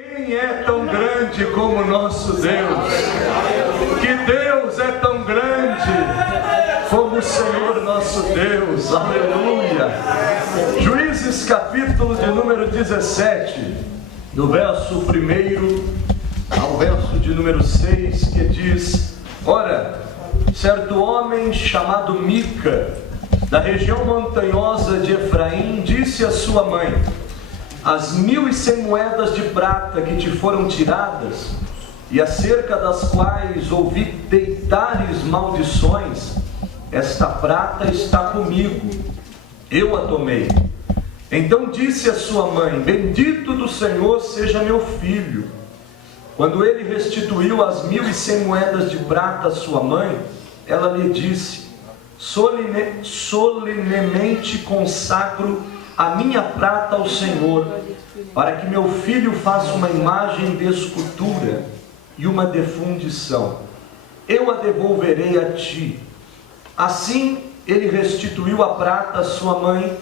Quem é tão grande como nosso Deus? Que Deus é tão grande como o Senhor nosso Deus. Aleluia! Juízes capítulo de número 17, do verso 1 ao verso de número 6, que diz: Ora, certo homem chamado Mica, da região montanhosa de Efraim, disse à sua mãe: As 1.100 moedas de prata que te foram tiradas, e acerca das quais ouvi deitares maldições, esta prata está comigo, eu a tomei. Então disse a sua mãe: Bendito do Senhor seja meu filho. Quando ele restituiu as 1.100 moedas de prata à sua mãe, ela lhe disse: Solenemente consagro a minha prata ao Senhor, para que meu filho faça uma imagem de escultura e uma de fundição. Eu a devolverei a ti. Assim ele restituiu a prata à sua mãe,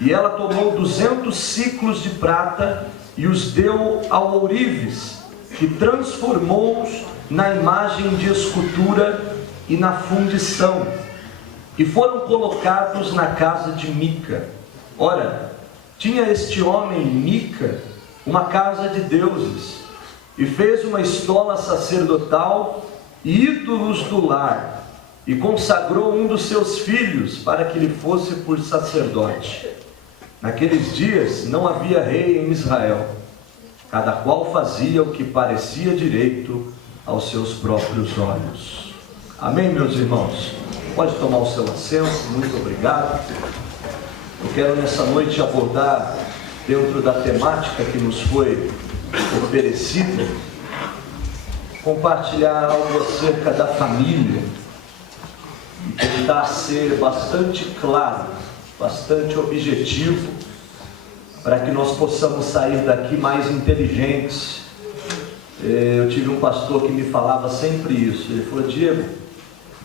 e ela tomou 200 siclos de prata e os deu ao ourives, que transformou-os na imagem de escultura e na fundição, e foram colocados na casa de Mica. Ora, tinha este homem, Mica, uma casa de deuses, e fez uma estola sacerdotal e ídolos do lar, e consagrou um dos seus filhos para que lhe fosse por sacerdote. Naqueles dias não havia rei em Israel, cada qual fazia o que parecia direito aos seus próprios olhos. Amém, meus irmãos? Pode tomar o seu assento, muito obrigado. Eu quero nessa noite abordar, dentro da temática que nos foi oferecida, compartilhar algo acerca da família e tentar ser bastante claro, bastante objetivo, para que nós possamos sair daqui mais inteligentes. Eu tive um pastor que me falava sempre isso. Ele falou: Diego,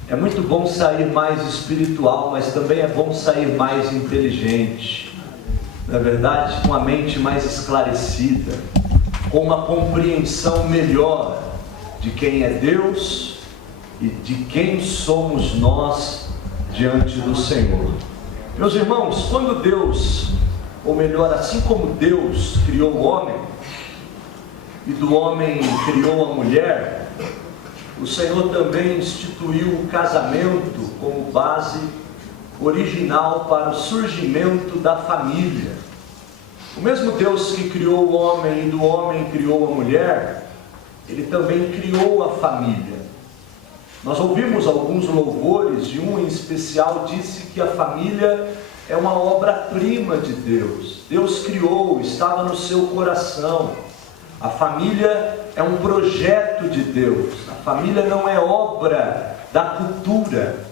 é muito bom sair mais espiritual, mas também é bom sair mais inteligente. Na verdade, com a mente mais esclarecida, com uma compreensão melhor de quem é Deus e de quem somos nós diante do Senhor. Meus irmãos, quando Deus, ou melhor, assim como Deus criou o homem, e do homem criou a mulher, o Senhor também instituiu o casamento como base original para o surgimento da família. O mesmo Deus que criou o homem e do homem criou a mulher, Ele também criou a família. Nós ouvimos alguns louvores, e um em especial disse que a família é uma obra-prima de Deus. Deus criou, estava no seu coração. A família é um projeto de Deus. A família não é obra da cultura.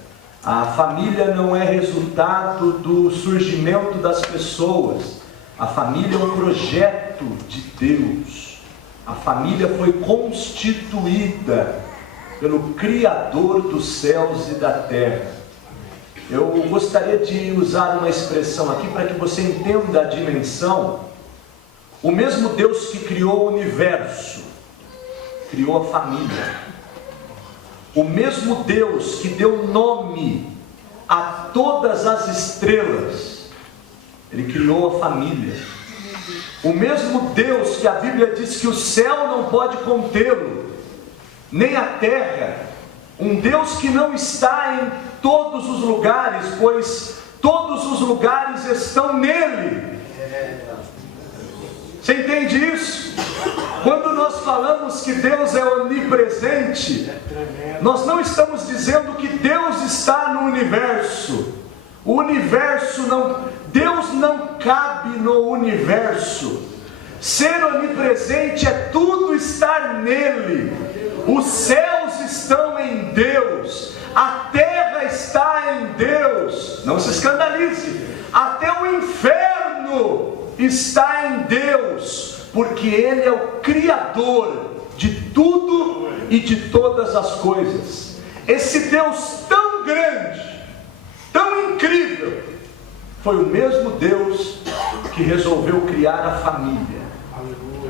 A família não é resultado do surgimento das pessoas. A família é um projeto de Deus. A família foi constituída pelo Criador dos céus e da terra. Eu gostaria de usar uma expressão aqui para que você entenda a dimensão. O mesmo Deus que criou o universo, criou a família. O mesmo Deus que deu nome a todas as estrelas, Ele criou a família. O mesmo Deus que a Bíblia diz que o céu não pode contê-lo, nem a terra. Um Deus que não está em todos os lugares, pois todos os lugares estão nele. Você entende isso? Quando nós falamos que Deus é onipresente, nós não estamos dizendo que Deus está no universo. O universo não, Deus não cabe no universo. Ser onipresente é tudo estar nele. Os céus estão em Deus, a terra está em Deus. Não se escandalize, até o inferno está em Deus, porque Ele é o Criador de tudo e de todas as coisas. Esse Deus tão grande, tão incrível, foi o mesmo Deus que resolveu criar a família.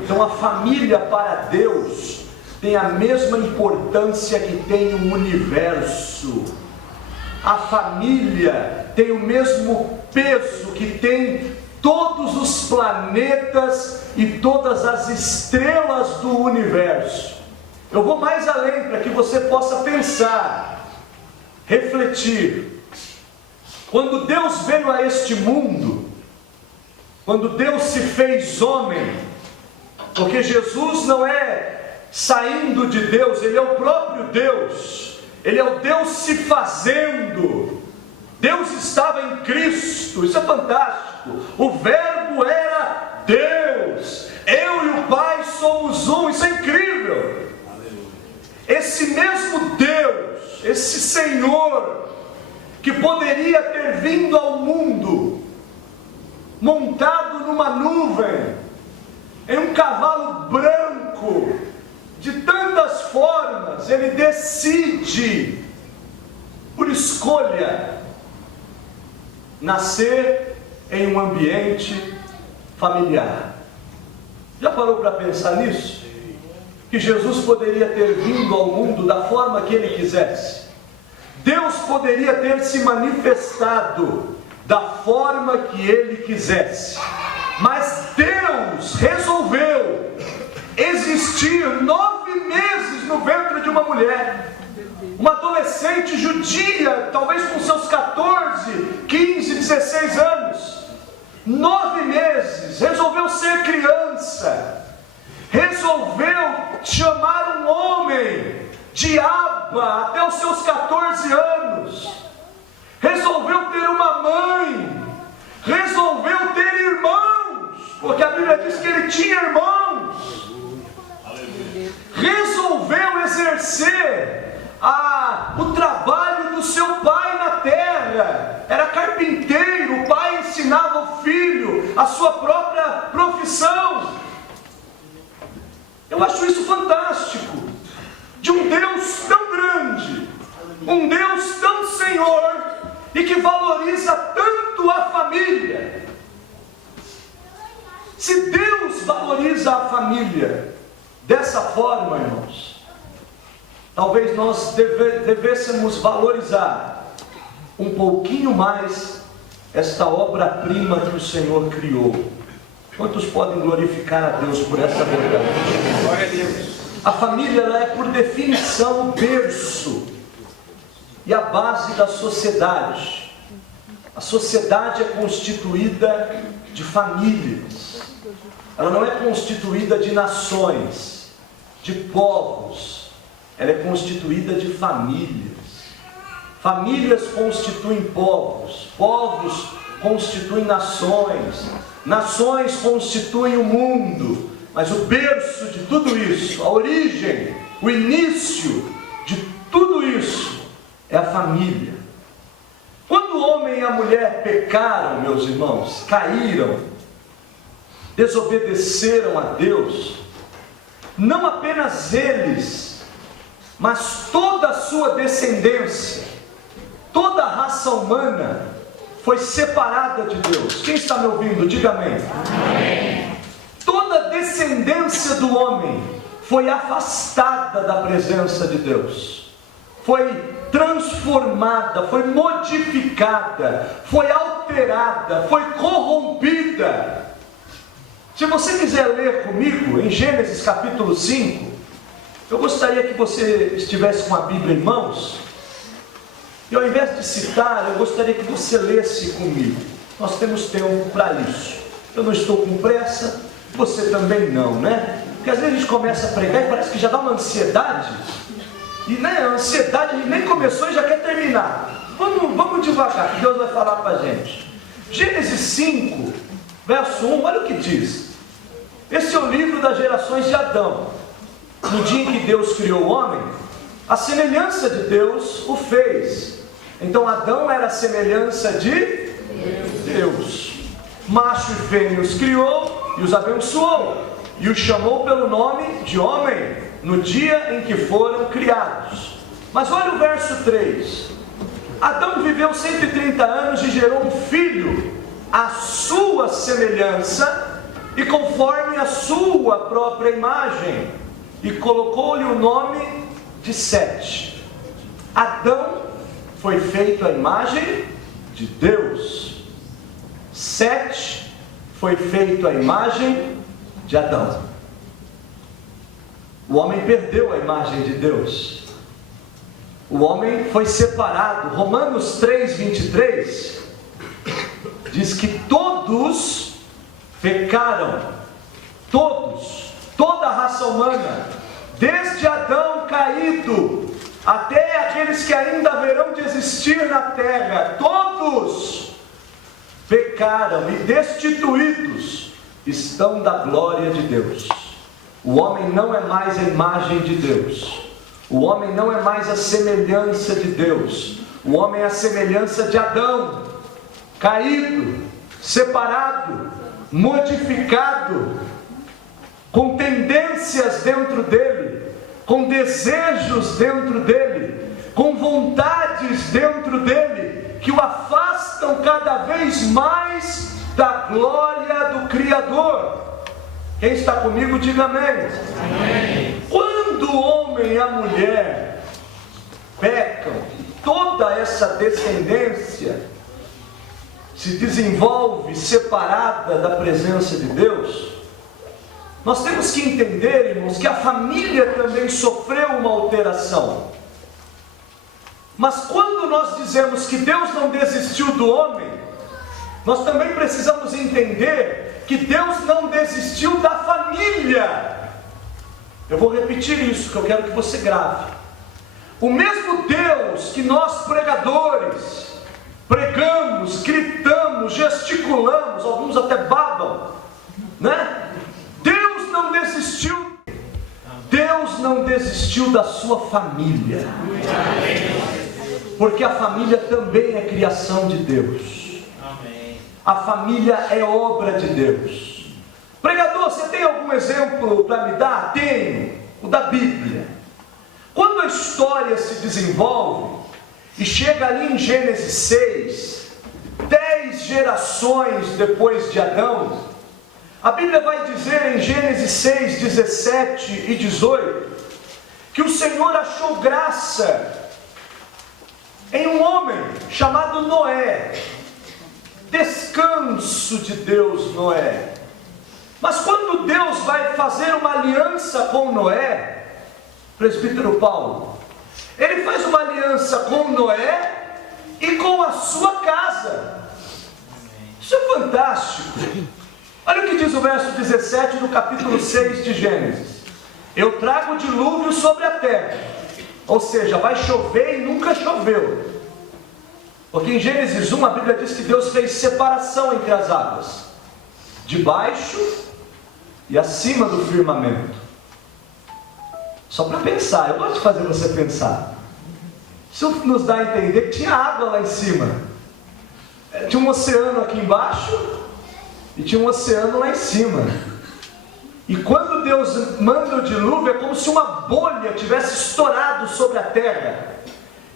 Então a família para Deus tem a mesma importância que tem o universo. A família tem o mesmo peso que tem todos os planetas e todas as estrelas do universo. Eu vou mais além para que você possa pensar, refletir. Quando Deus veio a este mundo, quando Deus se fez homem, porque Jesus não é saindo de Deus, Ele é o próprio Deus, Ele é o Deus se fazendo. Deus estava em Cristo, isso é fantástico. O Verbo era Deus, eu e o Pai somos um, isso é incrível. Esse mesmo Deus, esse Senhor, que poderia ter vindo ao mundo, montado numa nuvem, em um cavalo branco, de tantas formas, Ele decide, por escolha, nascer em um ambiente familiar. Já parou para pensar nisso? Que Jesus poderia ter vindo ao mundo da forma que Ele quisesse. Deus poderia ter se manifestado da forma que Ele quisesse. Mas Deus resolveu existir 9 meses no ventre de uma mulher. Uma adolescente judia, talvez com seus 14, 15, 16 anos. 9 meses, resolveu ser criança. Resolveu chamar um homem de Abba até os seus 14 anos. Resolveu ter uma mãe. Resolveu ter irmãos, porque a Bíblia diz que ele tinha irmãos. Resolveu exercer o trabalho do seu pai na terra. Era carpinteiro, o pai ensinava o filho a sua própria profissão. Eu acho isso fantástico, de um Deus tão grande, um Deus tão Senhor, e que valoriza tanto a família. Se Deus valoriza a família dessa forma, irmãos, talvez nós devêssemos valorizar um pouquinho mais esta obra-prima que o Senhor criou. Quantos podem glorificar a Deus por essa verdade? Glória a Deus. A família, ela é por definição o berço e a base da sociedade. A sociedade é constituída de famílias. Ela não é constituída de nações, de povos. Ela é constituída de famílias. Famílias constituem povos, povos constituem nações, nações constituem o mundo. Mas o berço de tudo isso, a origem, o início de tudo isso é a família. Quando o homem e a mulher pecaram, meus irmãos, caíram, desobedeceram a Deus, não apenas eles, mas toda a sua descendência, toda a raça humana foi separada de Deus. Quem está me ouvindo? Diga amém. Amém. Toda a descendência do homem foi afastada da presença de Deus, foi transformada, foi modificada, foi alterada, foi corrompida. Se você quiser ler comigo em Gênesis capítulo 5, eu gostaria que você estivesse com a Bíblia em mãos, e ao invés de citar, eu gostaria que você lesse comigo. Nós temos tempo para isso. Eu não estou com pressa, você também não, né? Porque às vezes a gente começa a pregar e parece que já dá uma ansiedade, e a ansiedade nem começou e já quer terminar. Vamos devagar, que Deus vai falar para a gente. Gênesis 5, verso 1, olha o que diz. Esse é o livro das gerações de Adão. No dia em que Deus criou o homem, a semelhança de Deus o fez. Então Adão era a semelhança de Deus. Macho e fêmea os criou e os abençoou, e os chamou pelo nome de homem no dia em que foram criados. Mas olha o verso 3. Adão viveu 130 anos e gerou um filho à sua semelhança, e conforme a sua própria imagem, e colocou-lhe o nome de Sete. Adão foi feito à imagem de Deus. Sete foi feito à imagem de Adão. O homem perdeu a imagem de Deus. O homem foi separado. Romanos 3:23 diz que todos pecaram. Todos, toda a raça humana, desde Adão caído até aqueles que ainda haverão de existir na terra, todos pecaram e destituídos estão da glória de Deus. O homem não é mais a imagem de Deus. O homem não é mais a semelhança de Deus. O homem é a semelhança de Adão, caído, separado, modificado, com tendências dentro dele, com desejos dentro dele, com vontades dentro dele, que o afastam cada vez mais da glória do Criador. Quem está comigo, diga amém. Amém. Quando o homem e a mulher pecam, toda essa descendência se desenvolve separada da presença de Deus. Nós temos que entender, irmãos, que a família também sofreu uma alteração. Mas quando nós dizemos que Deus não desistiu do homem, nós também precisamos entender que Deus não desistiu da família. Eu vou repetir isso, que eu quero que você grave. O mesmo Deus que nós pregadores pregamos, gritamos, gesticulamos, alguns até babam, né? Deus não desistiu. Deus não desistiu da sua família, porque a família também é criação de Deus. A família é obra de Deus. Pregador, você tem algum exemplo para me dar? Tenho, o da Bíblia. Quando a história se desenvolve e chega ali em Gênesis 6, 10 gerações depois de Adão, a Bíblia vai dizer em Gênesis 6, 17 e 18, que o Senhor achou graça em um homem chamado Noé. Descanso de Deus, Noé. Mas quando Deus vai fazer uma aliança com Noé, presbítero Paulo, ele faz uma aliança com Noé e com a sua casa. Isso é fantástico. Olha o que diz o verso 17 do capítulo 6 de Gênesis: eu trago o dilúvio sobre a terra. Ou seja, vai chover e nunca choveu. Porque em Gênesis 1 a Bíblia diz que Deus fez separação entre as águas, debaixo e acima do firmamento. Só para pensar, eu gosto de fazer você pensar. Isso nos dá a entender que tinha água lá em cima. Tinha um oceano aqui embaixo e tinha um oceano lá em cima. E quando Deus manda o dilúvio, é como se uma bolha tivesse estourado sobre a terra.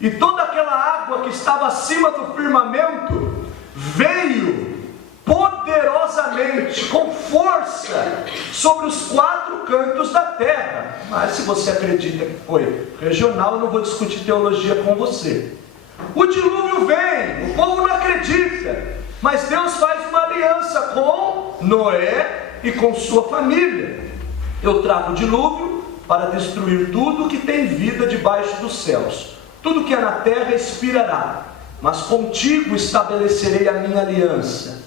E toda aquela água que estava acima do firmamento veio poderosamente, com força, sobre os 4 cantos da terra. Mas se você acredita que foi regional, eu não vou discutir teologia com você. O dilúvio vem, o povo não acredita, mas Deus faz uma aliança com Noé e com sua família. Eu trago o dilúvio para destruir tudo que tem vida debaixo dos céus. Tudo que é na terra expirará, mas contigo estabelecerei a minha aliança,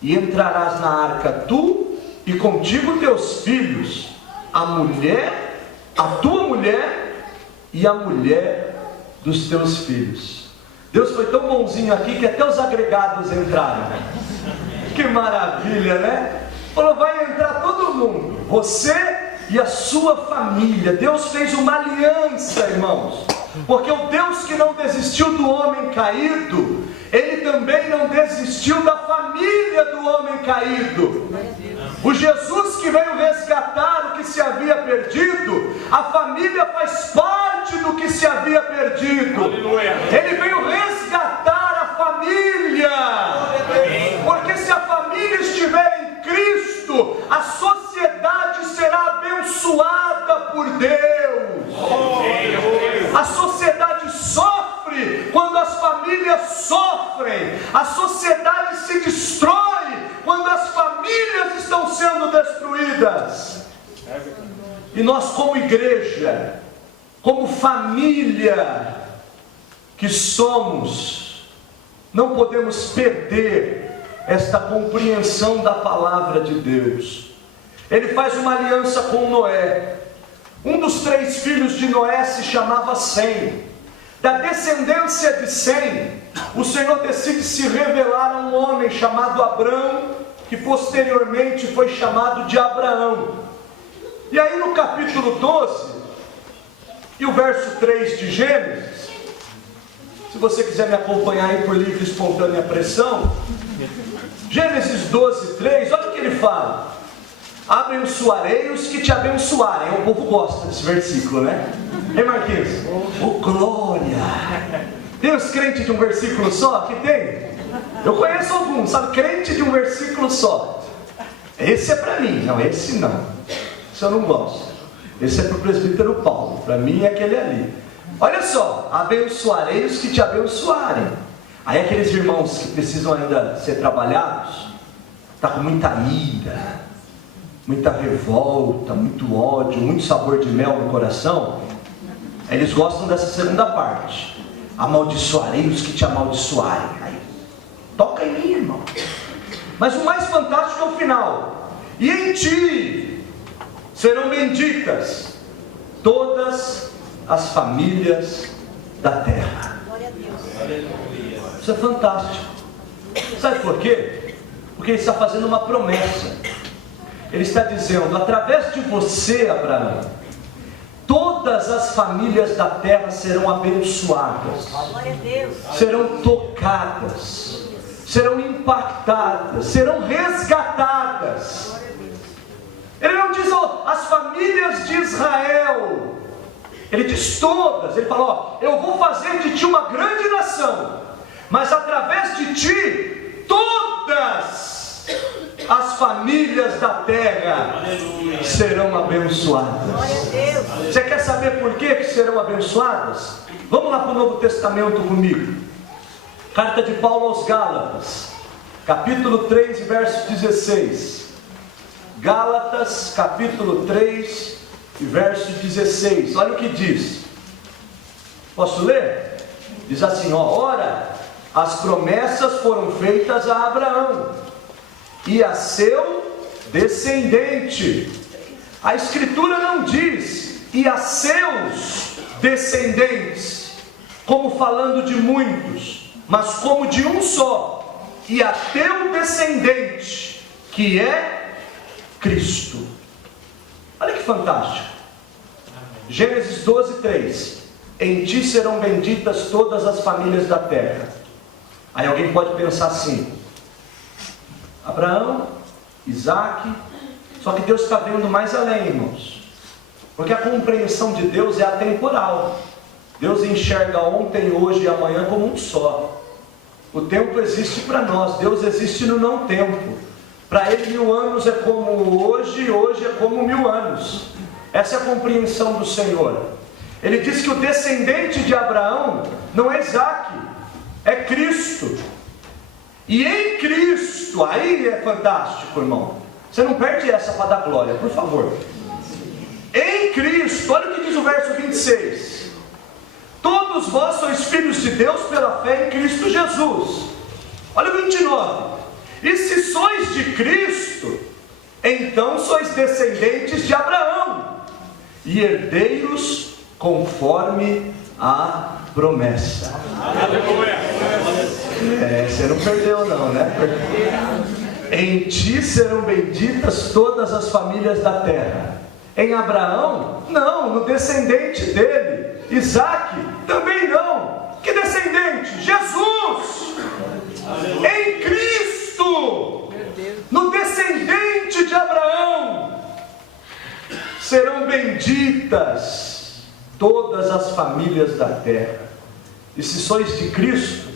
e entrarás na arca tu e contigo teus filhos, a tua mulher e a mulher dos teus filhos. Deus foi tão bonzinho aqui que até os agregados entraram. Que maravilha, né? Falou, vai entrar todo mundo, você e a sua família. Deus fez uma aliança, irmãos. Porque o Deus que não desistiu do homem caído, Ele também não desistiu da família do homem caído. O Jesus que veio resgatar o que se havia perdido, a família faz parte do que se havia perdido. Ele veio resgatar a família. Porque se a família estiver em Cristo, a abençoada por Deus. A sociedade sofre quando as famílias sofrem. A sociedade se destrói quando as famílias estão sendo destruídas. E nós, como igreja, como família que somos, não podemos perder esta compreensão da palavra de Deus. Ele faz uma aliança com Noé. Um dos 3 filhos de Noé se chamava Sem. Da descendência de Sem, o Senhor decide se revelar a um homem chamado Abrão, que posteriormente foi chamado de Abraão. E aí no capítulo 12, e o verso 3 de Gênesis, se você quiser me acompanhar aí por livre e espontânea pressão, Gênesis 12, 3, olha o que ele fala: abençoarei os que te abençoarem. O povo gosta desse versículo, né? Hein, Marquinhos? Oh, glória! Tem os crentes de um versículo só? Aqui tem? Eu conheço alguns, sabe? Crente de um versículo só. Esse é para mim. Não, esse não. Esse eu não gosto. Esse é para o presbítero Paulo. Para mim é aquele ali. Olha só: abençoarei os que te abençoarem. Aí aqueles irmãos que precisam ainda ser trabalhados, está com muita ira, muita revolta, muito ódio, muito sabor de mel no coração, eles gostam dessa segunda parte: amaldiçoarei os que te amaldiçoarem. Aí, toca em mim, irmão. Mas o mais fantástico é o final: e em ti serão benditas todas as famílias da terra. Glória a Deus. Isso é fantástico. Sabe por quê? Porque ele está fazendo uma promessa. Ele está dizendo: através de você, Abraão, todas as famílias da terra serão abençoadas, serão tocadas, serão impactadas, serão resgatadas. Ele não diz as famílias de Israel, ele diz todas. Ele fala: eu vou fazer de ti uma grande nação, mas através de ti todas as famílias da terra serão abençoadas. Você quer saber por que serão abençoadas? Vamos lá para o Novo Testamento comigo. Carta de Paulo aos Gálatas, capítulo 3, verso 16. Gálatas, capítulo 3, verso 16. Olha o que diz. Posso ler? Diz assim: ora, as promessas foram feitas a Abraão e a seu descendente. A Escritura não diz e a seus descendentes, como falando de muitos, mas como de um só, e a teu descendente, que é Cristo. Olha que fantástico. Gênesis 12, 3. Em ti serão benditas todas as famílias da terra. Aí alguém pode pensar assim: Abraão, Isaac. Só que Deus está vendo mais além, irmãos, porque a compreensão de Deus é atemporal. Deus enxerga ontem, hoje e amanhã como um só. O tempo existe para nós, Deus existe no não tempo. Para Ele 1000 anos é como hoje, hoje é como 1000 anos. Essa é a compreensão do Senhor. Ele diz que o descendente de Abraão não é Isaac, é Cristo. E em Cristo, aí é fantástico, irmão. Você não perde essa para dar glória, por favor. Em Cristo, olha o que diz o verso 26. Todos vós sois filhos de Deus pela fé em Cristo Jesus. Olha o 29. E se sois de Cristo, então sois descendentes de Abraão e herdeiros conforme a promessa. Você não perdeu não, né? Em ti serão benditas todas as famílias da terra. Em Abraão? Não, no descendente dele. Isaac? Também não. Que descendente? Jesus! Em Cristo, no descendente de Abraão, serão benditas todas as famílias da terra. E se sois de Cristo,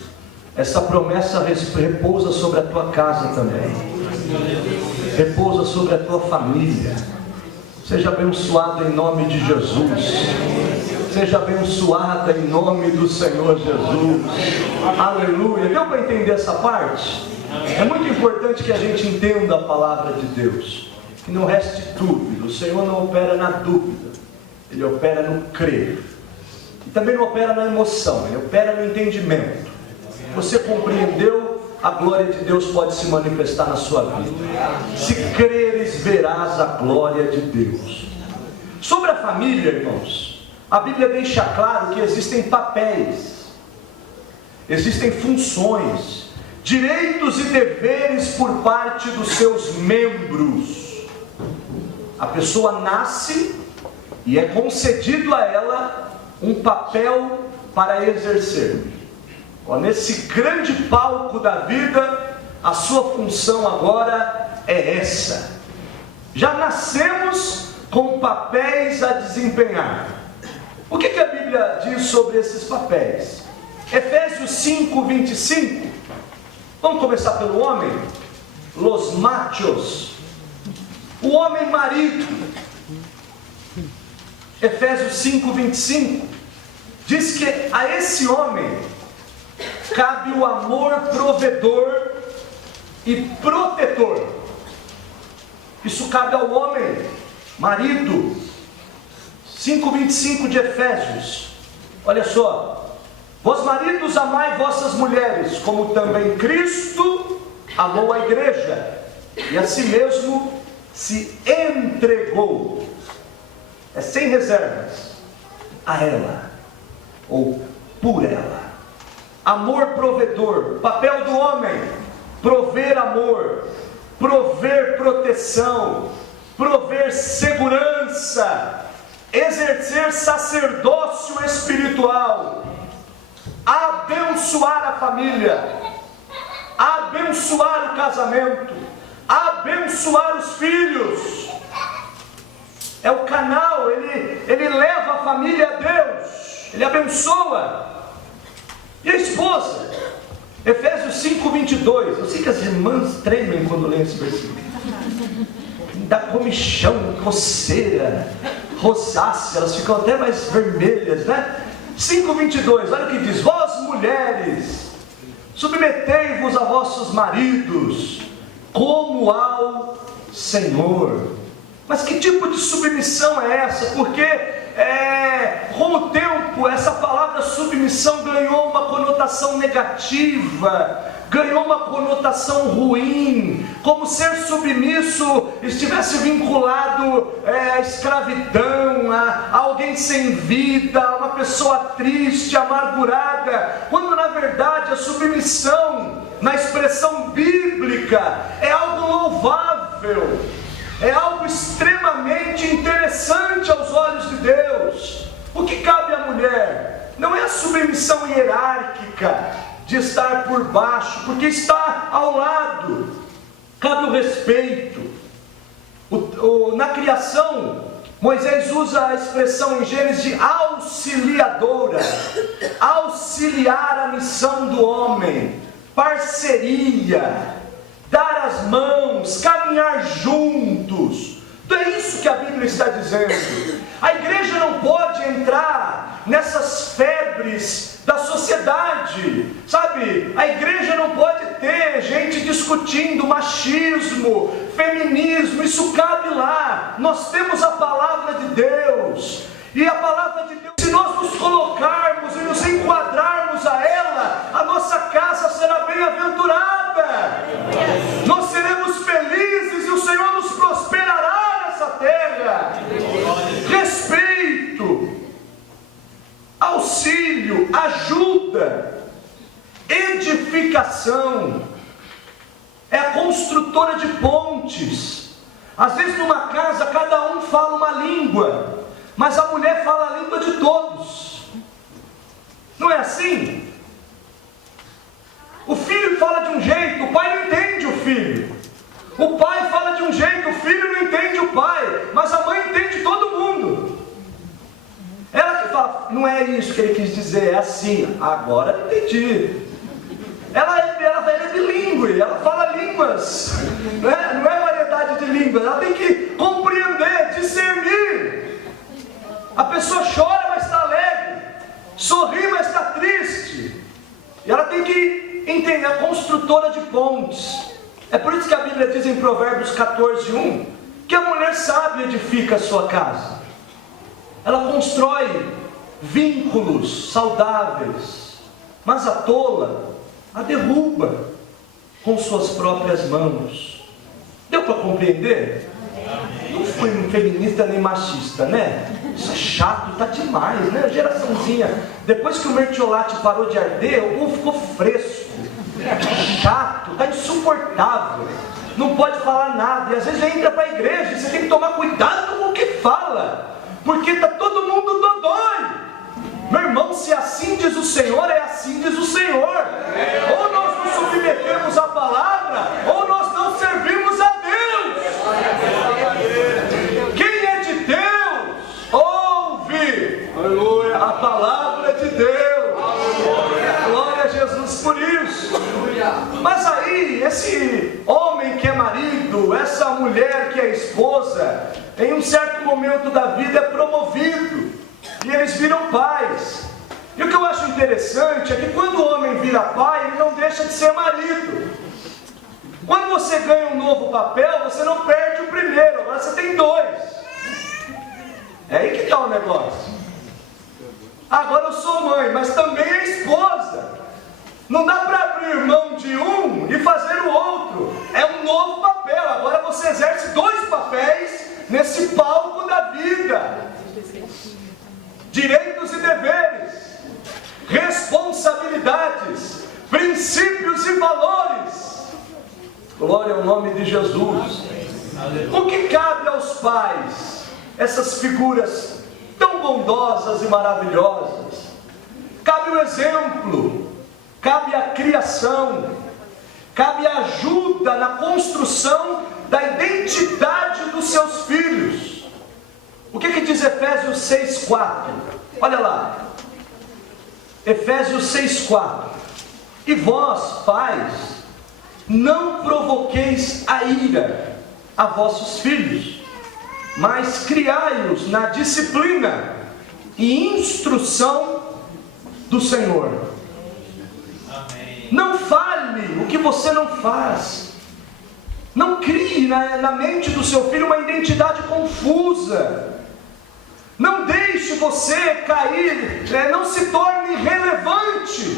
essa promessa repousa sobre a tua casa também, repousa sobre a tua família, Seja abençoado em nome de Jesus. Seja abençoada em nome do Senhor Jesus. Aleluia. Deu para entender essa parte? É muito importante que a gente entenda a palavra de Deus. Que não reste dúvida. O Senhor não opera na dúvida. Ele opera no crer. E também não opera na emoção. Ele opera no entendimento. Você compreendeu? A glória de Deus pode se manifestar na sua vida. Se creres, verás a glória de Deus. Sobre a família, irmãos, a Bíblia deixa claro que existem papéis, existem funções, direitos e deveres por parte dos seus membros. A pessoa nasce e é concedido a ela um papel para exercer. Nesse grande palco da vida, a sua função agora é essa. Já nascemos com papéis a desempenhar. O que a Bíblia diz sobre esses papéis? Efésios 5, 25. Vamos começar pelo homem. Los machos. O homem marido. Efésios 5, 25. Diz que a esse homem cabe o amor provedor e protetor. Isso cabe ao homem, marido. 5:25 de Efésios. Olha só. Vós maridos, amai vossas mulheres, como também Cristo amou a igreja, e a si mesmo se entregou. É sem reservas. A ela, ou por ela. Amor provedor, papel do homem, prover amor, prover proteção, prover segurança, exercer sacerdócio espiritual, abençoar a família, abençoar o casamento, abençoar os filhos. É o canal, ele leva a família a Deus, ele abençoa. E a esposa, Efésios 5, 22. Eu sei que as irmãs tremem quando leem esse versículo. Dá comichão, coceira, rosácea, elas ficam até mais vermelhas, né? 5, 22, olha o que diz: vós mulheres, submetei-vos a vossos maridos, como ao Senhor. Mas que tipo de submissão é essa? Porque com o tempo, essa palavra submissão ganhou uma conotação negativa, ganhou uma conotação ruim, como ser submisso estivesse vinculado à escravidão, a alguém sem vida, a uma pessoa triste, amargurada, quando na verdade a submissão, na expressão bíblica, é algo louvável. É algo extremamente interessante aos olhos de Deus. O que cabe à mulher não é a submissão hierárquica de estar por baixo, porque está ao lado. Cabe o respeito. Na criação, Moisés usa a expressão em Gênesis de auxiliadora. Auxiliar a missão do homem. Parceria. Dar as mãos, caminhar juntos. É isso que a Bíblia está dizendo. A igreja não pode entrar nessas febres da sociedade, sabe? A igreja não pode ter gente discutindo machismo, feminismo, isso cabe lá. Nós temos a palavra de Deus, e a palavra de Deus, se nós nos colocarmos e nos enquadrarmos a ela, a nossa casa será bem-aventurada. Nós seremos felizes e o Senhor nos prosperará nessa terra. Respeito, auxílio, ajuda, edificação. É a construtora de pontes. Às vezes numa casa cada um fala uma língua, mas a mulher fala a língua de todos. Não é assim? O filho fala de um jeito, o pai não entende o filho. O pai fala de um jeito, o filho não entende o pai, mas a mãe entende todo mundo. Ela que fala, não é isso que ele quis dizer, é assim. Agora eu entendi. Ela é bilíngue, ela fala línguas, não é variedade de línguas. Ela tem que compreender, discernir A pessoa chora, mas está alegre. Sorri, mas está triste. E ela tem que entender, a construtora de pontes. É por isso que a Bíblia diz em Provérbios 14:1, que a mulher sábia edifica a sua casa. Ela constrói vínculos saudáveis, mas a tola a derruba com suas próprias mãos. Deu para compreender? Não fui feminista nem machista, né? Isso é chato, tá demais, né? Geraçãozinha. Depois que o mertiolate parou de arder, o povo ficou fresco, chato, tá insuportável. Não pode falar nada. E às vezes entra para a igreja e você tem que tomar cuidado com o que fala, porque tá todo mundo dodói. Meu irmão, se assim diz o Senhor, é assim diz o Senhor. Ou nós nos submetemos à palavra, ou nós não servimos a Deus. Quem é de Deus, ouve a palavra de Deus. Glória a Jesus por isso. Mas aí, esse homem que é marido, essa mulher que é esposa, em um certo momento da vida é promovido. E eles viram pais. E o que eu acho interessante é que quando o homem vira pai, ele não deixa de ser marido. Quando você ganha um novo papel, você não perde o primeiro, agora você tem dois. É aí que está o negócio. Agora eu sou mãe, mas também é esposa. Não dá para abrir mão de um e fazer o outro. É um novo papel. Agora você exerce dois papéis nesse palco da vida. Direitos e deveres, responsabilidades, princípios e valores. Glória ao nome de Jesus. O que cabe aos pais, essas figuras tão bondosas e maravilhosas? Cabe o exemplo, cabe a criação, cabe a ajuda na construção da identidade dos seus filhos. O que diz Efésios 6:4? Olha lá. Efésios 6:4. E vós, pais, não provoqueis a ira a vossos filhos, mas criai-os na disciplina e instrução do Senhor. Amém. Não fale o que você não faz. Não crie na mente do seu filho uma identidade confusa. Não deixe você cair, não se torne irrelevante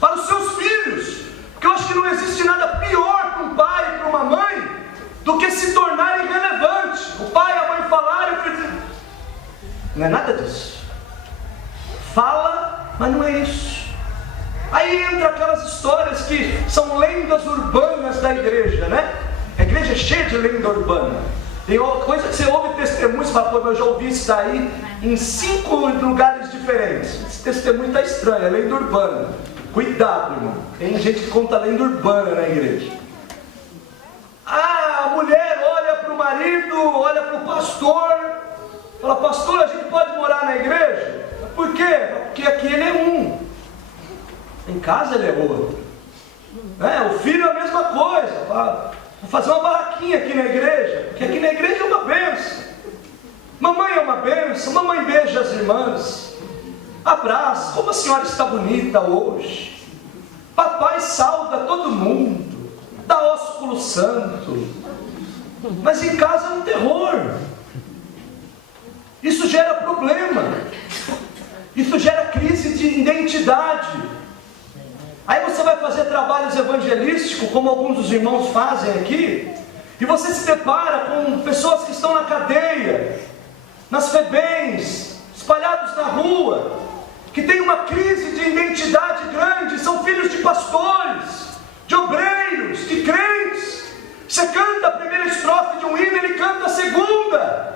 para os seus filhos. Porque eu acho que não existe nada pior para um pai e para uma mãe do que se tornar irrelevante. O pai e a mãe falaram, o filho... Não é nada disso. Fala, mas não é isso. Aí entra aquelas histórias que são lendas urbanas da igreja, né? A igreja é cheia de lenda urbana. Tem coisa que você ouve testemunhos e fala, pô, eu já ouvi isso daí em 5 lugares diferentes. Esse testemunho está estranho, é lenda urbana. Cuidado, irmão. Tem gente que conta lenda urbana na igreja. Ah, a mulher olha para o marido, olha para o pastor, fala, pastor, a gente pode morar na igreja? Por quê? Porque aqui ele é um. Em casa ele é outro. O filho é a mesma coisa. Vou fazer uma barraquinha aqui na igreja, porque aqui na igreja é uma bênção. Mamãe é uma bênção, mamãe beija as irmãs, abraça, como a senhora está bonita hoje. Papai sauda todo mundo, dá ósculo santo. Mas em casa é um terror. Isso gera problema. Isso gera crise de identidade. Aí você vai fazer trabalhos evangelísticos, como alguns dos irmãos fazem aqui, e você se depara com pessoas que estão na cadeia, nas FEBEMs, espalhados na rua, que tem uma crise de identidade grande, são filhos de pastores, de obreiros, de crentes. Você canta a primeira estrofe de um hino, ele canta a segunda.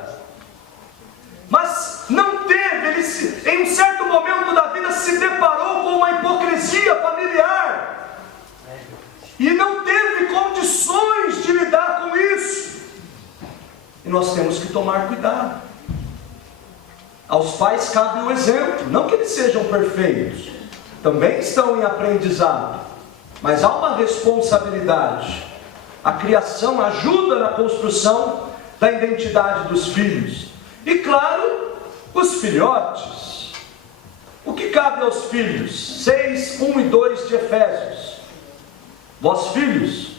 Mas não teve, em um certo momento da vida se deparou com uma hipocrisia familiar. E não teve condições de lidar com isso. E nós temos que tomar cuidado. Aos pais cabe o exemplo, não que eles sejam perfeitos, também estão em aprendizado, mas há uma responsabilidade. A criação ajuda na construção da identidade dos filhos. E claro, Os filhotes, o que cabe aos filhos? 6, 1 e 2 de Efésios. Vós filhos,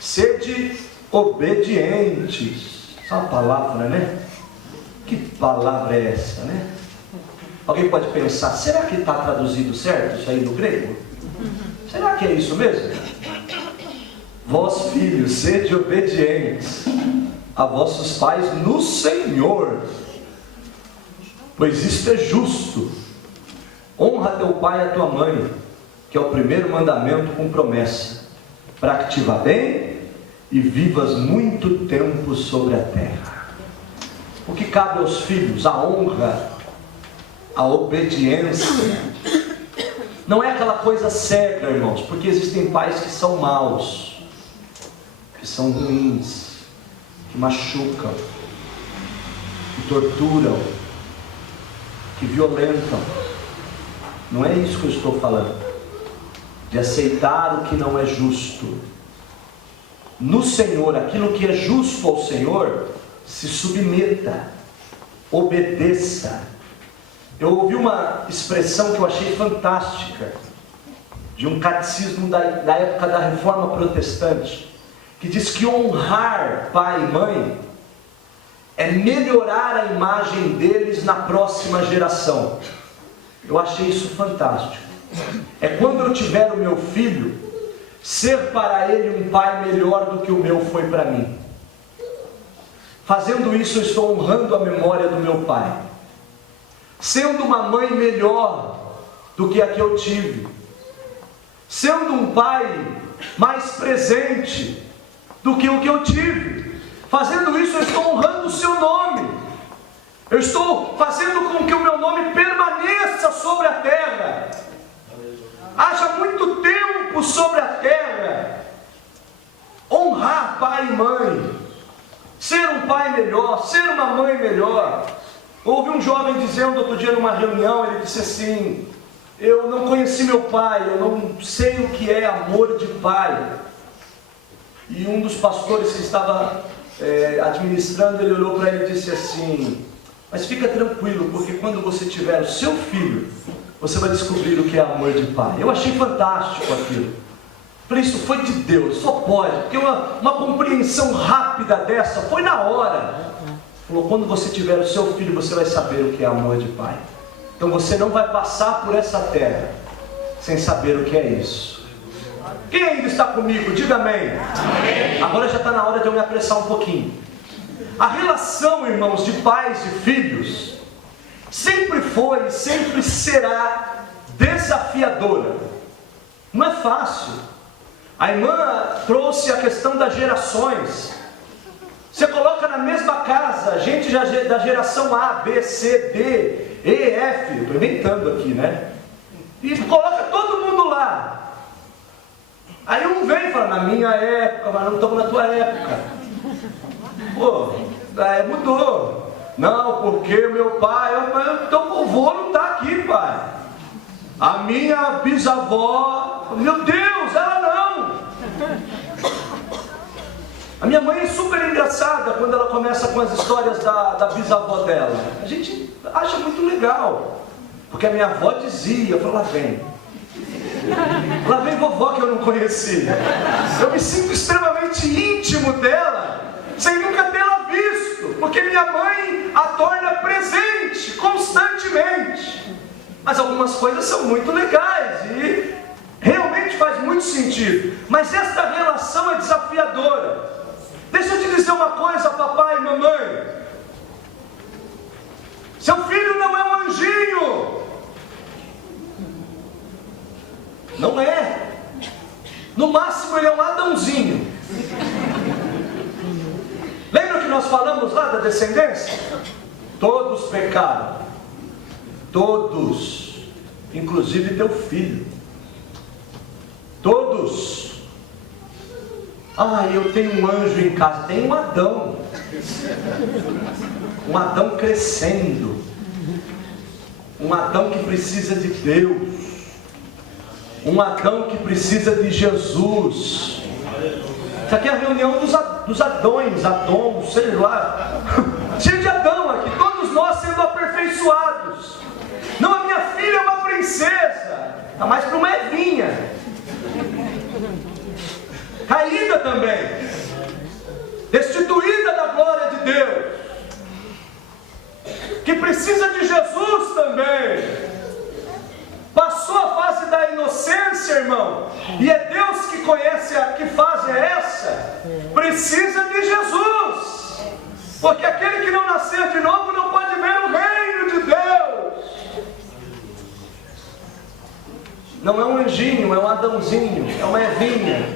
sede obedientes. Essa é uma palavra, né? Que palavra é essa, né? Alguém pode pensar, será que está traduzido certo isso aí no grego? Será que é isso mesmo? Vós filhos, sede obedientes a vossos pais no Senhor, pois isto é justo. Honra teu pai e a tua mãe, que é o primeiro mandamento com promessa, para que te vá bem e vivas muito tempo sobre a terra. O que cabe aos filhos? A honra, a obediência. Não é aquela coisa cega, irmãos, porque existem pais que são maus, que são ruins, que machucam, que torturam, que violentam. Não é isso que eu estou falando, de aceitar o que não é justo. No Senhor, aquilo que é justo ao Senhor, se submeta, obedeça. Eu ouvi uma expressão que eu achei fantástica, de um catecismo da época da Reforma Protestante, que diz que honrar pai e mãe é melhorar a imagem deles na próxima geração. Eu achei isso fantástico. É quando eu tiver o meu filho, ser para ele um pai melhor do que o meu foi para mim. Fazendo isso, eu estou honrando a memória do meu pai. Sendo uma mãe melhor do que a que eu tive. Sendo um pai mais presente do que o que eu tive. Fazendo isso, eu estou honrando o seu nome. Eu estou fazendo com que o meu nome permaneça sobre a terra. Haja muito tempo sobre a terra. Honrar pai e mãe. Ser um pai melhor, ser uma mãe melhor. Ouvi um jovem dizendo outro dia numa reunião, ele disse assim: eu não conheci meu pai, eu não sei o que é amor de pai. E um dos pastores que estava administrando, ele olhou para ele e disse assim: mas fica tranquilo, porque quando você tiver o seu filho, você vai descobrir o que é amor de pai. Eu achei fantástico aquilo. Falei, isso foi de Deus, só pode, porque uma compreensão rápida dessa foi na hora. Falou, quando você tiver o seu filho, você vai saber o que é amor de pai. Então você não vai passar por essa terra sem saber o que é isso. Quem ainda está comigo? Diga amém. Amém. Agora já está na hora de eu me apressar um pouquinho. A relação, irmãos, de pais e filhos sempre foi e sempre será desafiadora. Não é fácil. A irmã trouxe a questão das gerações. Você coloca na mesma casa gente da geração A, B, C, D, E, F, estou inventando aqui, né? E coloca todo mundo lá. Aí um vem e fala, na minha época, mas não estamos na tua época. Pô, mudou. Não, porque o meu pai, então o vô não está aqui, pai. A minha bisavó, meu Deus, ela não. A minha mãe é super engraçada quando ela começa com as histórias da bisavó dela. A gente acha muito legal, porque a minha avó dizia, eu falo, lá vem vovó que eu não conhecia. Eu me sinto extremamente íntimo dela, sem nunca tê-la visto, porque minha mãe a torna presente constantemente. Mas algumas coisas são muito legais e realmente faz muito sentido. Mas esta relação é desafiadora. Deixa eu te dizer uma coisa, papai e mamãe. Seu filho não é um anjinho. Não é. No máximo ele é um Adãozinho. Lembra que nós falamos lá da descendência? Todos pecaram. Todos. Inclusive teu filho. Todos. Eu tenho um anjo em casa. Tem um Adão. Um Adão crescendo. Um Adão que precisa de Deus. Um Adão que precisa de Jesus. Isso aqui é a reunião dos Adões, Adão, sei lá. Cheio de Adão aqui. Todos nós sendo aperfeiçoados está mais para uma Evinha. Caída também, destituída da glória de Deus, que precisa de Jesus também. Passou a fase da inocência, irmão, e é Deus que conhece que fase é essa. Precisa de Jesus, porque aquele que não nasceu de novo não pode ver o reino de Deus. Não é um anjinho, é um Adãozinho, é uma Evinha,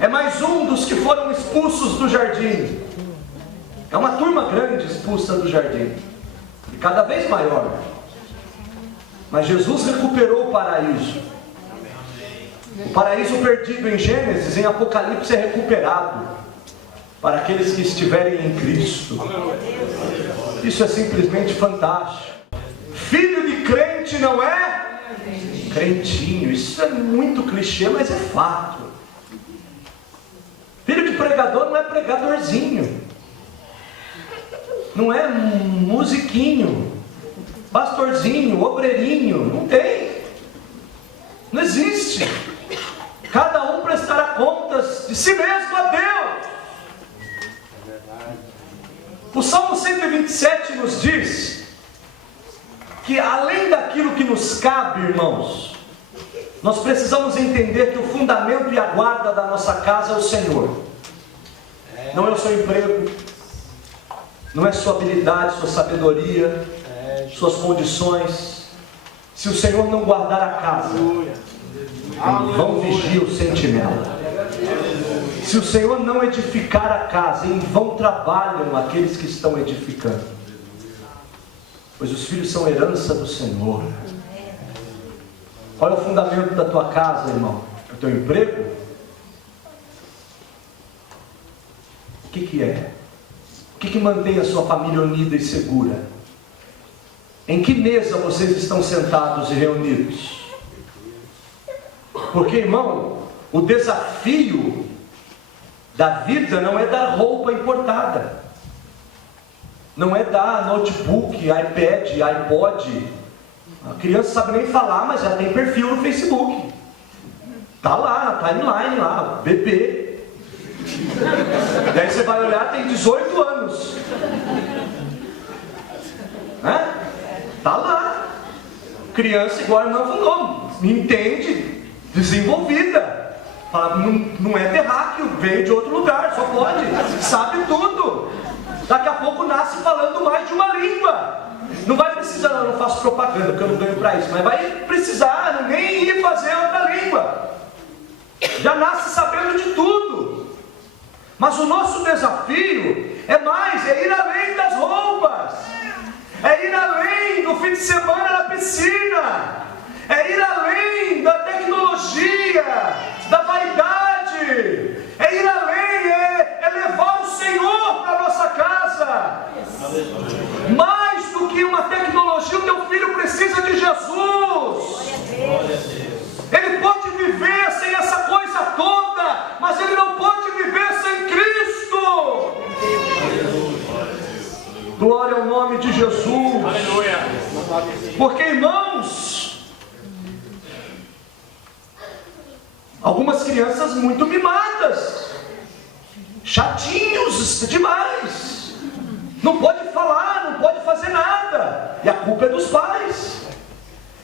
é mais um dos que foram expulsos do jardim. É uma turma grande expulsa do jardim, e cada vez maior. Mas Jesus recuperou o paraíso. O paraíso perdido em Gênesis, em Apocalipse, é recuperado para aqueles que estiverem em Cristo. Isso é simplesmente fantástico. Filho de crente não é crentinho. Isso é muito clichê, mas é fato. Filho de pregador não é pregadorzinho. Não é musiquinho, pastorzinho, obreirinho. Não tem. Não existe. Cada um prestará contas de si mesmo a Deus. O Salmo 127 nos diz que além daquilo que nos cabe, irmãos, nós precisamos entender que o fundamento e a guarda da nossa casa é o Senhor. Não é o seu emprego, não é sua habilidade, sua sabedoria, suas condições. Se o Senhor não guardar a casa, em vão vigia o sentinela. Se o Senhor não edificar a casa, em vão trabalham aqueles que estão edificando. Pois os filhos são herança do Senhor. Qual é o fundamento da tua casa, irmão? O teu emprego? O que é? O que mantém a sua família unida e segura? Em que mesa vocês estão sentados e reunidos? Porque, irmão, o desafio da vida não é dar roupa importada, não é dar notebook, iPad, iPod. A criança sabe nem falar, mas já tem perfil no Facebook. Tá lá, na timeline lá, bebê. E aí você vai olhar, tem 18 anos. Tá lá. Criança igual a irmã falou, entende, desenvolvida. Fala, não é terráqueo, veio de outro lugar, só pode, sabe tudo. Daqui a pouco nasce falando mais de uma língua. Não vai precisar, eu não faço propaganda, porque eu não ganho para isso, mas vai precisar nem ir fazer outra língua. Já nasce sabendo de tudo. Mas o nosso desafio é mais, é ir além das roupas, é ir além do fim de semana na piscina, é ir além da tecnologia, da vaidade, é ir além, é levar o Senhor para a nossa casa. Mais do que uma tecnologia, o teu filho precisa de Jesus. Ele pode viver sem essa coisa toda, mas ele não pode viver sem Cristo. Glória ao nome de Jesus. Porque, irmãos, algumas crianças muito mimadas, chatinhos demais, não pode falar, não pode fazer nada, e a culpa é dos pais.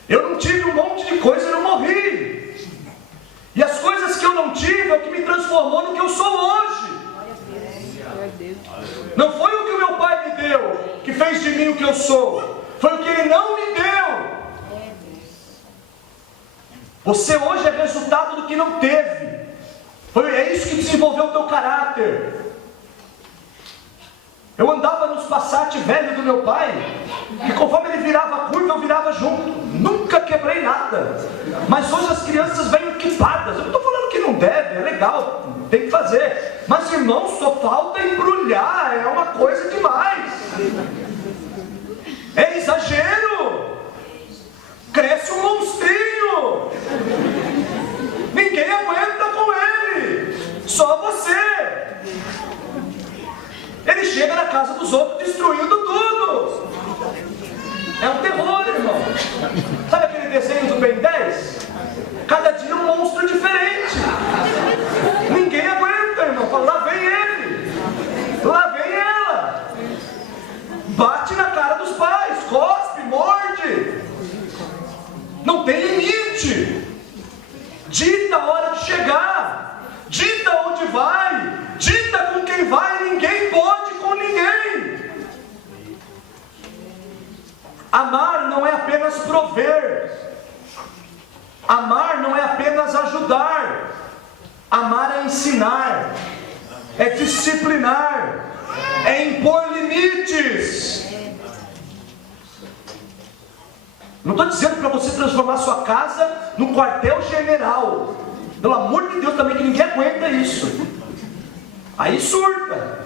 Eu não tive um monte de coisa e não morri, e as coisas que eu não tive é o que me transformou no que eu sou hoje. Não foi o que o meu pai me deu que fez de mim o que eu sou, foi o que ele não me deu. Você hoje é resultado do que não teve. É isso que desenvolveu o teu caráter. Eu andava nos Passat velho do meu pai, e conforme ele virava a curva, eu virava junto. Nunca quebrei nada. Mas hoje as crianças vêm equipadas. Eu não estou falando que não deve, é legal, tem que fazer. Mas, irmão, só falta embrulhar, é uma coisa demais. É exagero. Cresce um monstrinho. Ninguém aguenta com ele, só você. Ele chega na casa dos outros destruindo tudo. É um terror, irmão. Sabe aquele desenho do Ben 10? Bate na cara dos pais, cospe, morde. Não tem limite. Dita a hora de chegar, dita onde vai, dita com quem vai. Ninguém pode com ninguém. Amar não é apenas prover. Amar não é apenas ajudar. Amar é ensinar, é disciplinar, é impor limites. Não estou dizendo para você transformar sua casa num quartel-general. Pelo amor de Deus, também, que ninguém aguenta isso. Aí surta.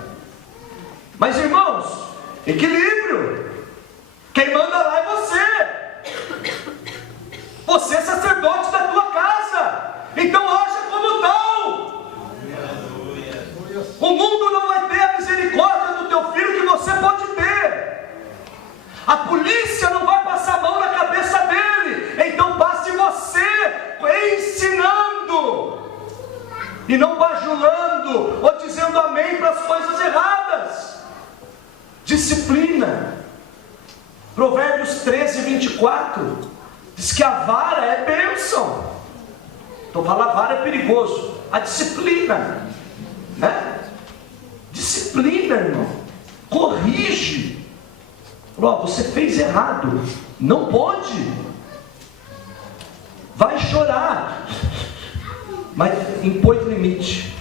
Mas, irmãos, equilíbrio. Quem manda lá é você. Você é sacerdote da tua casa. Então haja como tal. O mundo não vai ter a misericórdia do teu filho que você pode ter. A polícia não vai passar a mão na cabeça dele. Então passe você ensinando e não bajulando ou dizendo amém para as coisas erradas. Disciplina. Provérbios 13, 24 diz que a vara é bênção. Então falar vara é perigoso. A disciplina, né? Disciplina, irmão. Corrige. Você fez errado. Não pode. Vai chorar. Mas impõe limite.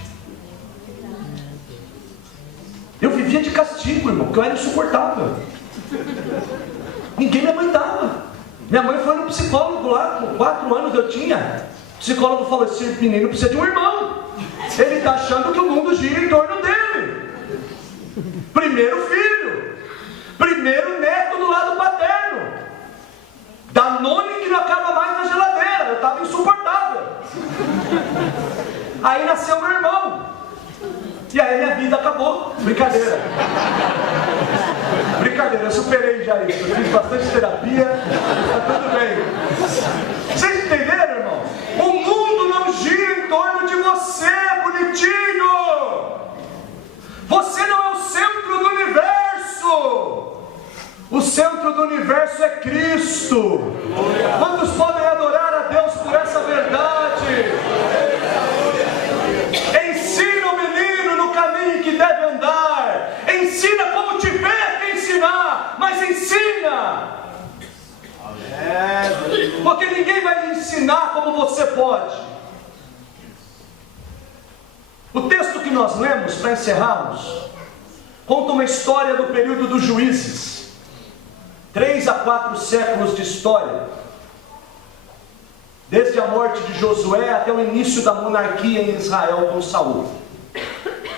Eu vivia de castigo, irmão, porque eu era insuportável. Ninguém me aguentava. Minha mãe foi no psicólogo lá, com 4 anos eu tinha. O psicólogo falou: esse menino precisa de um irmão. Ele está achando que o mundo gira em torno dele. Primeiro filho, primeiro neto do lado paterno. Danone que não acaba mais na geladeira. Eu estava insuportável. Aí nasceu meu irmão. E aí minha vida acabou. Brincadeira. Brincadeira, eu superei já isso. Eu fiz bastante terapia. Tá tudo bem. Vocês entenderam, irmão? O mundo não gira em torno de você, bonitinho. Você não é o centro do universo. O centro do universo é Cristo. Quantos podem adorar a Deus por essa verdade? Ensina o menino no caminho que deve andar. Ensina como tiver que ensinar, mas ensina. Porque ninguém vai lhe ensinar como você pode. O texto que nós lemos, para encerrarmos, conta uma história do período dos juízes. 3 a 4 séculos de história. Desde a morte de Josué até o início da monarquia em Israel com Saul.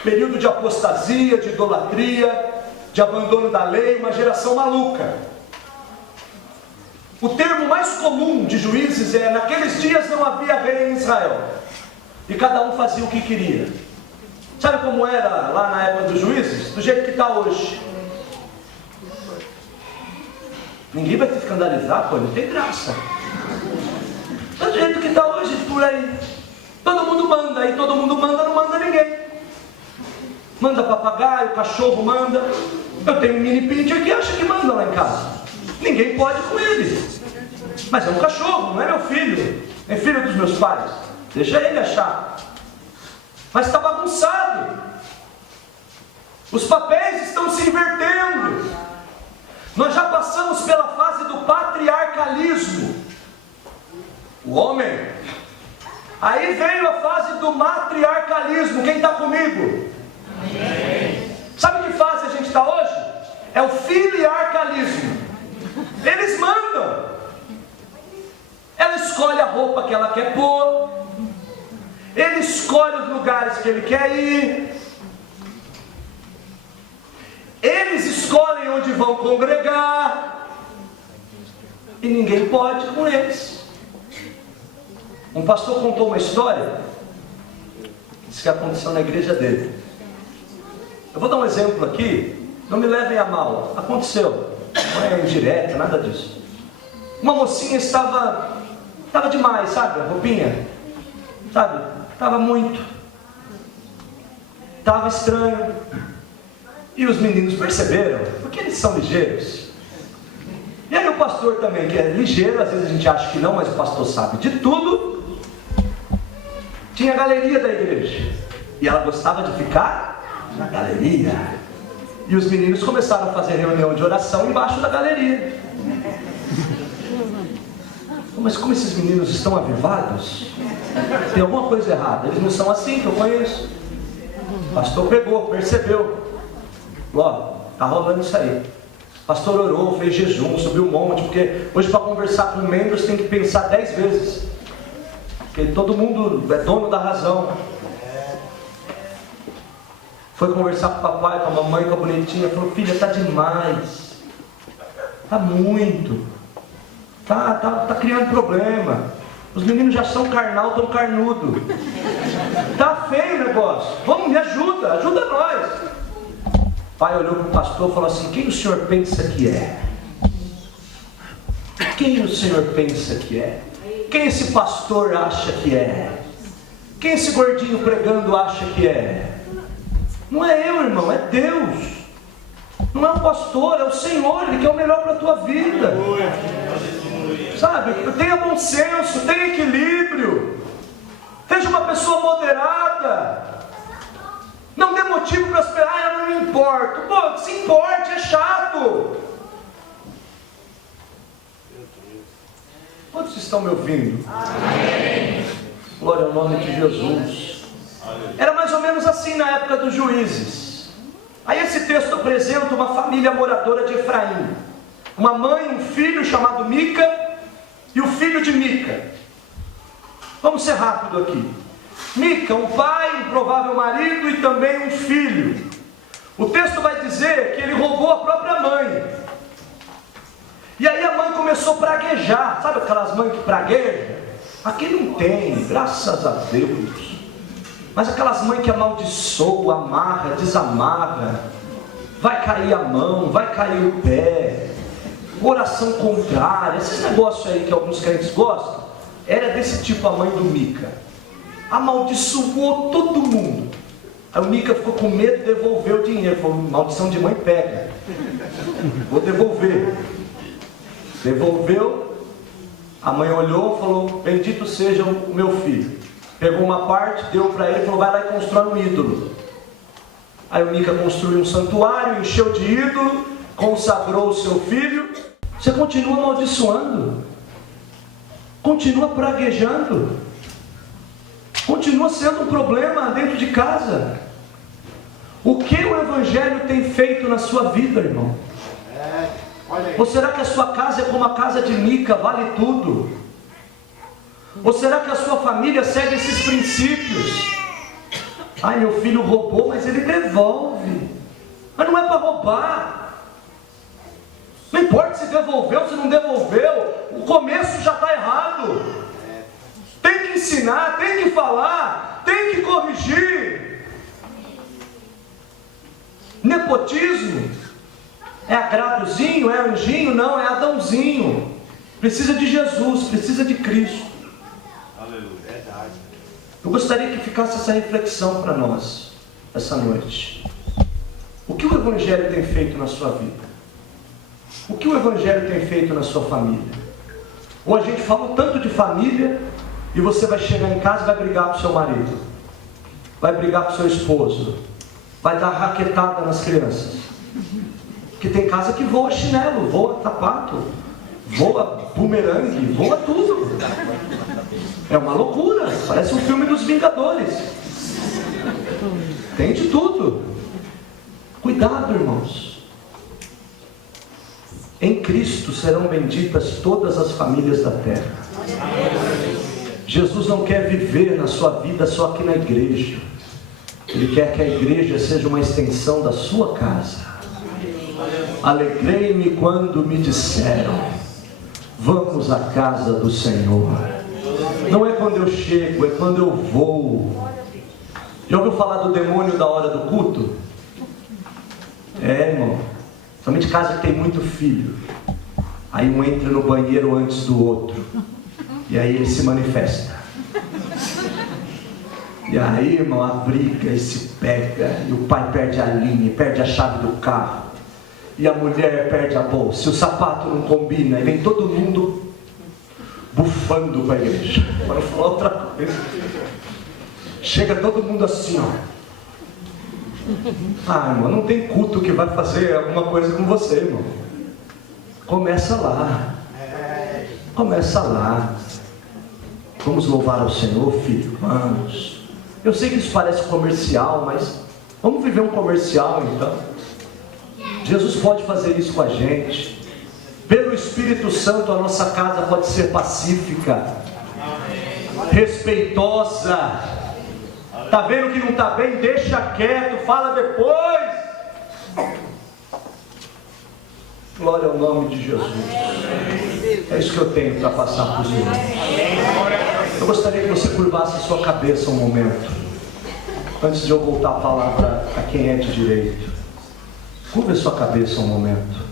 Período de apostasia, de idolatria, de abandono da lei, uma geração maluca. O termo mais comum de juízes é: naqueles dias não havia rei em Israel, e cada um fazia o que queria. Sabe como era lá na época dos juízes? Do jeito que está hoje. Ninguém vai se escandalizar, pô, não tem graça. Do jeito que está hoje, por aí. Todo mundo manda, aí todo mundo manda, não manda ninguém. Manda papagaio, cachorro manda. Eu tenho um mini pincher que acha que manda lá em casa. Ninguém pode com ele. Mas é um cachorro, não é meu filho. É filho dos meus pais. Deixa ele achar. Mas está bagunçado. Os papéis estão se invertendo. Nós já passamos pela fase do patriarcalismo. O homem. Aí veio a fase do matriarcalismo. Quem está comigo? Amém. Sabe que fase a gente está hoje? É o filiarcalismo. Eles mandam. Ela escolhe a roupa que ela quer pôr. Ele escolhe os lugares que ele quer ir. Eles escolhem onde vão congregar. E ninguém pode com eles. Um pastor contou uma história. Disse que aconteceu na igreja dele. Eu vou dar um exemplo aqui. Não me levem a mal. Aconteceu. Não é indireta, nada disso. Uma mocinha estava demais, sabe? A roupinha. Sabe? Estava muito. Estava estranho. E os meninos perceberam, porque eles são ligeiros. E aí o pastor também, que é ligeiro, às vezes a gente acha que não, mas o pastor sabe de tudo. Tinha a galeria da igreja. E ela gostava de ficar na galeria. E os meninos começaram a fazer reunião de oração embaixo da galeria. Mas como esses meninos estão avivados, tem alguma coisa errada. Eles não são assim, que eu conheço. O pastor pegou, percebeu. Ó, tá rolando isso aí. O pastor orou, fez jejum, subiu um monte, porque hoje para conversar com membros tem que pensar 10 vezes. Porque todo mundo é dono da razão. Foi conversar com o papai, com a mamãe, com a bonitinha, falou: filha, tá demais. Tá muito. Tá criando problema. Os meninos já são carnal, tão carnudo. Tá feio o negócio. Vamos, me ajuda, ajuda nós. O pai olhou para o pastor e falou assim: quem o senhor pensa que é? Quem o senhor pensa que é? Quem esse pastor acha que é? Quem esse gordinho pregando acha que é? Não é eu, irmão, é Deus. Não é o pastor, é o Senhor. Ele quer o melhor para a tua vida. Sabe, tenha bom senso, tenha equilíbrio. Seja uma pessoa moderada. Não dê motivo para esperar, eu não me importo. Pô, se importe, é chato. Quantos estão me ouvindo? Amém. Glória ao nome de Jesus. Era mais ou menos assim na época dos juízes. Aí esse texto apresenta uma família moradora de Efraim. Uma mãe e um filho chamado Mica e o filho de Mica. Vamos ser rápido aqui. Mica, um pai, um provável marido e também um filho. O texto vai dizer que ele roubou a própria mãe. E aí a mãe começou a praguejar. Sabe aquelas mães que praguejam? Aqui não tem, graças a Deus. Mas aquelas mães que amaldiçoam, amarra, desamarra, vai cair a mão, vai cair o pé, oração contrária, esses negócios aí que alguns crentes gostam, era desse tipo a mãe do Mica. Amaldiçoou todo mundo. Aí o Mica ficou com medo de devolver o dinheiro. Falou: maldição de mãe pega, vou devolver. Devolveu. A mãe olhou e falou: bendito seja o meu filho. Pegou uma parte, deu para ele e falou: vai lá e constrói um ídolo. Aí o Mica construiu um santuário, encheu de ídolo, consagrou o seu filho. Você continua amaldiçoando, continua praguejando, continua sendo um problema dentro de casa. O que o Evangelho tem feito na sua vida, irmão? Ou será que a sua casa é como a casa de Mica, vale tudo? Ou será que a sua família segue esses princípios? Ai, meu filho roubou, mas ele devolve. Mas não é para roubar. Não importa se devolveu, se não devolveu, o começo já está errado. Tem que ensinar, tem que falar, tem que corrigir. Nepotismo é agradozinho, é anjinho? Não, é Adãozinho. Precisa de Jesus, precisa de Cristo. Aleluia, verdade. Eu gostaria que ficasse essa reflexão para nós, essa noite. O que o Evangelho tem feito na sua vida? O que o Evangelho tem feito na sua família? Ou a gente fala tanto de família, e você vai chegar em casa e vai brigar com o seu marido, vai brigar com o seu esposo, vai dar raquetada nas crianças. Porque tem casa que voa chinelo, voa sapato, voa bumerangue, voa tudo. É uma loucura, parece um filme dos Vingadores. Tem de tudo. Cuidado, irmãos. Em Cristo serão benditas todas as famílias da terra. Jesus não quer viver na sua vida só aqui na igreja. Ele quer que a igreja seja uma extensão da sua casa. Alegrei-me quando me disseram: vamos à casa do Senhor. Não é quando eu chego, é quando eu vou. Já ouviu falar do demônio da hora do culto? É, irmão. Somente casa que tem muito filho. Aí um entra no banheiro antes do outro. E aí ele se manifesta. E aí, irmão, a briga e se pega, e o pai perde a linha, perde a chave do carro, e a mulher perde a bolsa, e o sapato não combina, e vem todo mundo bufando para a igreja, para não falar outra coisa. Chega todo mundo assim, ó. Ah, irmão, não tem culto que vai fazer alguma coisa com você, irmão. Começa lá. Começa lá. Vamos louvar ao Senhor, filho. Vamos. Eu sei que isso parece comercial, mas vamos viver um comercial então. Jesus pode fazer isso com a gente. Pelo Espírito Santo a nossa casa pode ser pacífica, respeitosa. Está vendo que não está bem? Deixa quieto, fala depois. Glória ao nome de Jesus. É isso que eu tenho para passar para os irmãos. Eu gostaria que você curvasse a sua cabeça um momento, antes de eu voltar a palavra a quem é de direito. Curva a sua cabeça um momento.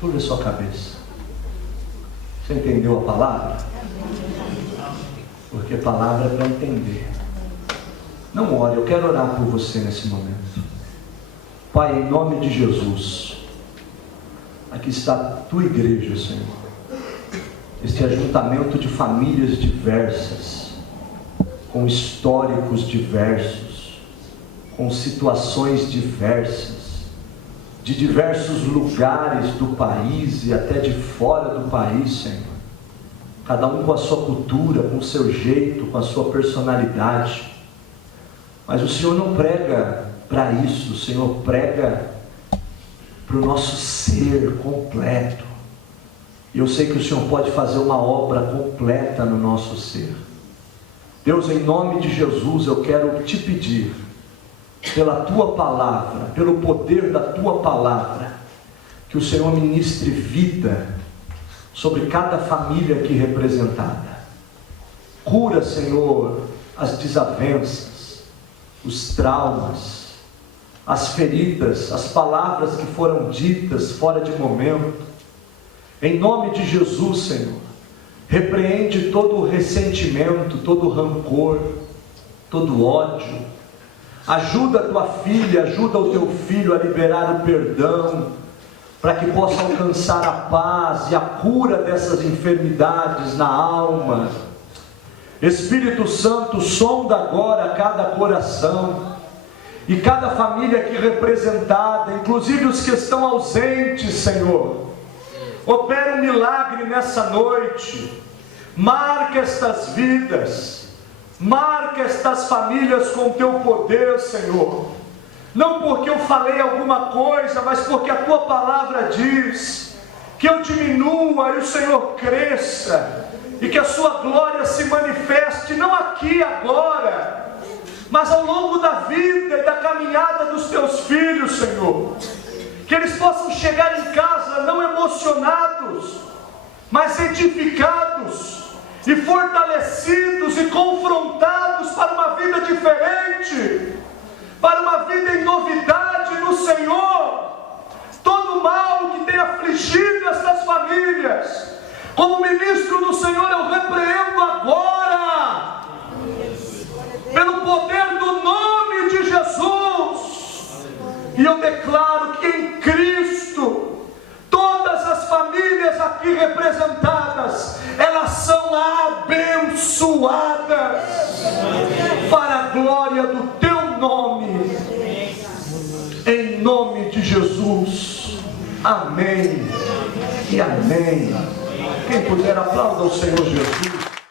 Curva a sua cabeça. Você entendeu a palavra? Porque a palavra é para entender. Não ore, eu quero orar por você nesse momento. Pai, em nome de Jesus, aqui está a tua igreja, Senhor. Este ajuntamento de famílias diversas, com históricos diversos, com situações diversas, de diversos lugares do país e até de fora do país, Senhor. Cada um com a sua cultura, com o seu jeito, com a sua personalidade. Mas o Senhor não prega para isso, o Senhor prega para o nosso ser completo. E eu sei que o Senhor pode fazer uma obra completa no nosso ser. Deus, em nome de Jesus, eu quero te pedir, pela tua palavra, pelo poder da tua palavra, que o Senhor ministre vida sobre cada família aqui representada. Cura, Senhor, as desavenças, os traumas, as feridas, as palavras que foram ditas fora de momento. Em nome de Jesus, Senhor, repreende todo o ressentimento, todo o rancor, todo o ódio. Ajuda a tua filha, ajuda o teu filho a liberar o perdão, para que possa alcançar a paz e a cura dessas enfermidades na alma. Espírito Santo, sonda agora cada coração e cada família aqui representada, inclusive os que estão ausentes, Senhor. Opera um milagre nessa noite. Marca estas vidas, marca estas famílias com o teu poder, Senhor. Não porque eu falei alguma coisa, mas porque a tua palavra diz que eu diminua e o Senhor cresça, e que a sua glória se manifeste, não aqui agora, mas ao longo da vida e da caminhada dos teus filhos, Senhor. Que eles possam chegar em casa não emocionados, mas edificados e fortalecidos e confrontados para uma vida diferente, para uma vida em novidade no Senhor. Todo mal que tem afligido essas famílias, como ministro do Senhor, eu repreendo agora, pelo poder do nome de Jesus. E eu declaro que em Cristo, todas as famílias aqui representadas, elas são abençoadas, para a glória do teu nome, em nome de Jesus. Amém e amém. Quem puder, aplauda o Senhor Jesus.